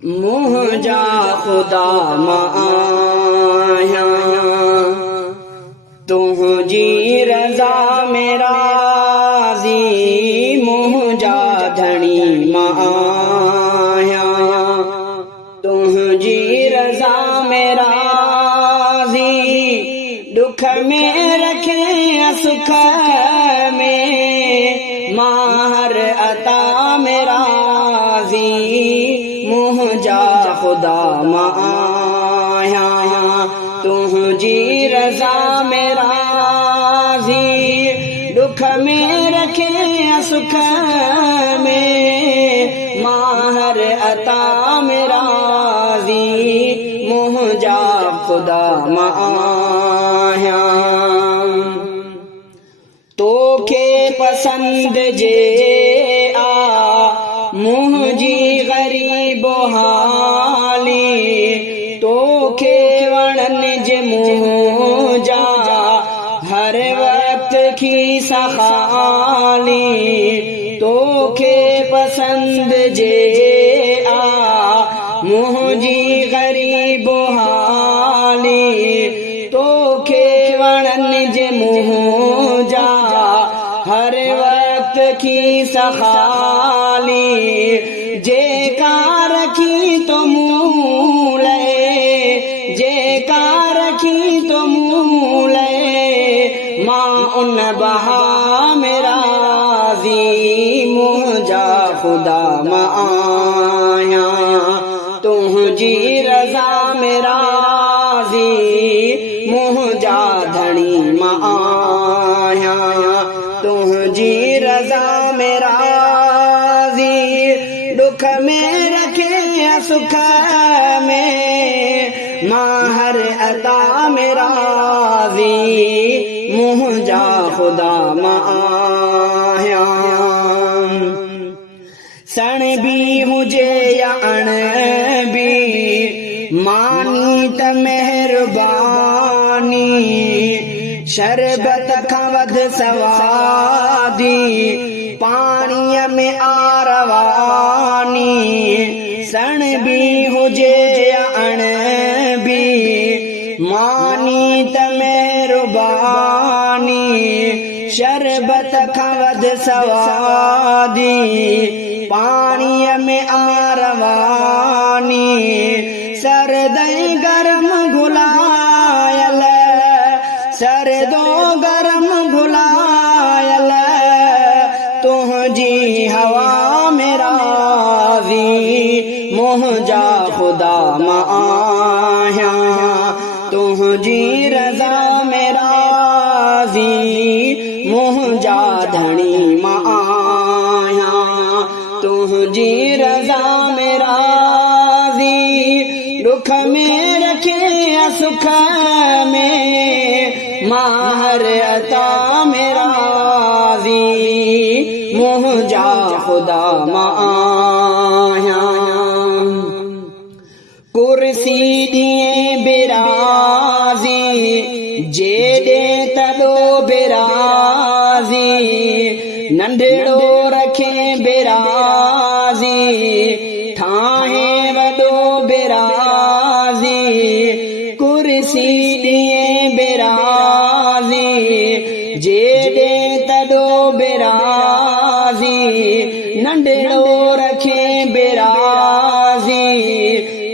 मुंहिंजा ख़ुदा मां आहियां, तुंहिंजी रज़ा में राज़ी, मुंहिंजा धणी मां आहियां, तुंहिंजी रज़ा में राज़ी, दुख में रखे सुख में, मां हर अता में राज़ी, मुंहिंजा ख़ुदा मां आहियां, तुंहिंजी रज़ा में राज़ी, दुख में रखे सुख में, मां हर अता में राज़ी, मुंहिंजा ख़ुदा मां आहियां। तोखे पसंद जे आ मुंहिंजी ग़रीब हाली, तोखे वणन जे मुंहिंजा हर वक्त खीसा ख़ाली, तोखे पसंद जे आ मुंहिंजी ग़रीब हाली, तोखे वणन जे मुंहिंजा हर वक्त खीसा ख़ाली, जेका रखी तो मूं लए, जेका रखी तो मूं लए, मां उन बहा में राज़ी, मुंहिंजा ख़ुदा मां आहियां, तुंहिंजी रज़ा में राज़ी, मुंहिंजा धणी मां आहियां, तुंहिंजी रज़ा में राज़ी, दुख में रखे सुख में, मां हर अता में राज़ी, मुंहिंजा ख़ुदा मां आहियां। सण बि हुजे या अण बि, मानी त महिरबानी, शरबत खां वध सवादी, पाणीअ में आरवानी, सण बि हुजे या अण बि, मानी त महिरबानी, शरबत खां वध सवादी, पाणीअ में आरवानी, सरदई गरम घुलायल, सरदो गरम घुलायल, तुंहिंजी हवा में राज़ी, मुंहिंजा ख़ुदा मां आहियां, तुंहिंजी रज़ा में राज़ी, मुंहिंजा धणी मां आहियां, तुंहिंजी रज़ा में राज़ी, दुख में रखे सुख में, मां हर अता में राज़ी, मुंहिंजा ख़ुदा मां आहियां। कुर्सी ॾिए बिराज़ी, जेॾे तॾो बिराज़ी, नंढड़ो रखे बिराज़ी, ठाहे वॾो बिराज़ी, कुर्सी ॾिए बिराज़ी, जेॾे तॾो बिराज़ी, नंढड़ो रखे बिराज़ी,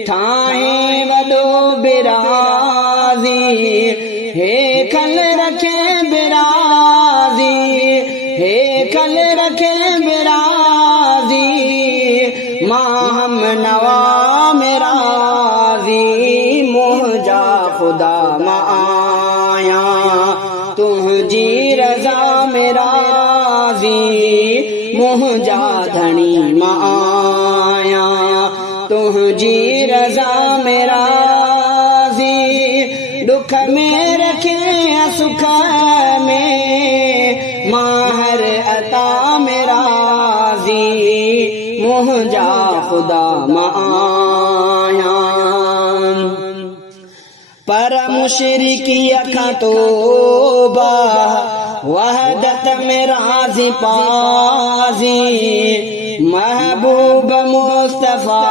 ठाहे वॾो बिराज़ी, हेखल रखे बिराज़ी, हेखल रखे बिराज़ी, मां हम नवा में राज़ी, मुंहिंजा ख़ुदा मां आहियां, तुंहिंजी रज़ा में राज़ी, मुंहिंजा धणी मां आहियां, तुंहिंजी रज़ा में राज़ी, दुख में रखे सुख में, मां हर अता में राज़ी, मुंहिंजा ख़ुदा मां आहियां। पर मुशरिकी खां तौबा वहदत में राजी पाजी महबूब मुस्तफा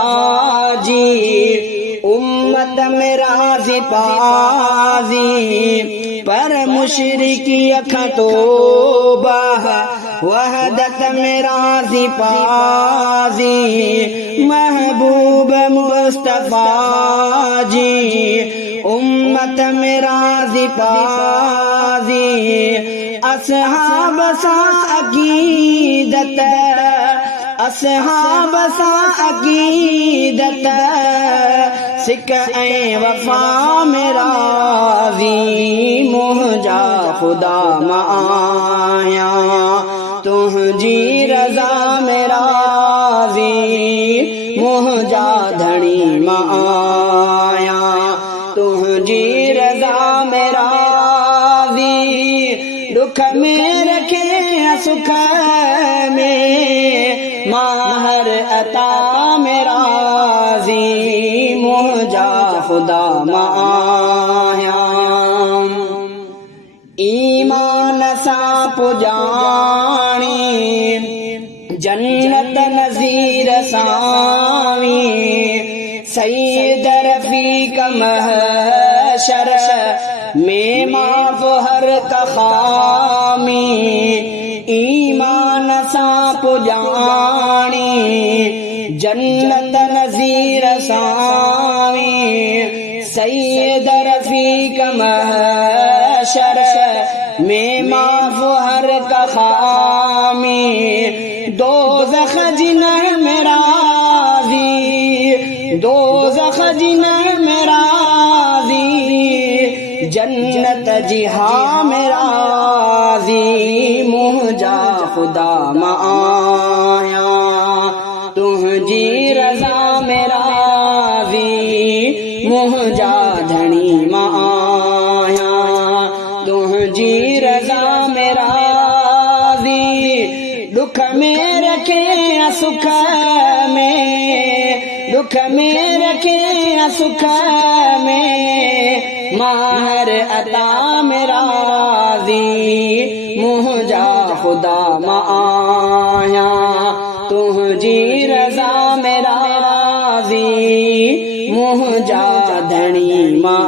जी उम्मत में राजी पाजी पर मुशरिकी अखा तोबा वहदत में राजी पाजी महबूब मुस्तफा जी उम्मत में राजी पाजी असहाब सा अकीदत असहाब सा अकीदत सिक ऐं वफा में राज़ी मुंहिंजा ख़ुदा मां आहियां तुंहिंजी रज़ा में राज़ी मुंहिंजा धणी मां आहियां तुंहिंजी रज़ा में राज़ी दुख में रखे सुख में माहर अता में राज़ी मुंहिंजा ख़ुदा मां आहियां ईमान सां पुॼाणी जन्नत नज़ीर सावी सईद रफ़ीक महशर में माफ़ हर कखामी ईमान सां पुॼाणी जन्नत नज़ीर सावी सईद रफ़ीक महशर में माफ़ हर कखामी दोज़ख जिन्ह में राज़ी दोज़ख जिन्ह में राज़ी जन्नत जी हा में राज़ी मुंहिंजा ख़ुदा मां आहियां तुंहिंजी रज़ा में राज़ी मुंहिंजा धणी मां आहियां तुंहिंजी रज़ा में राज़ी दुख में रखे सुख में दुख में रखे सुख में माहर अता में राज़ी मुंहिंजा ख़ुदा मां आहियां तुंहिंजी रज़ा में राज़ी मुंहिंजा धणी मां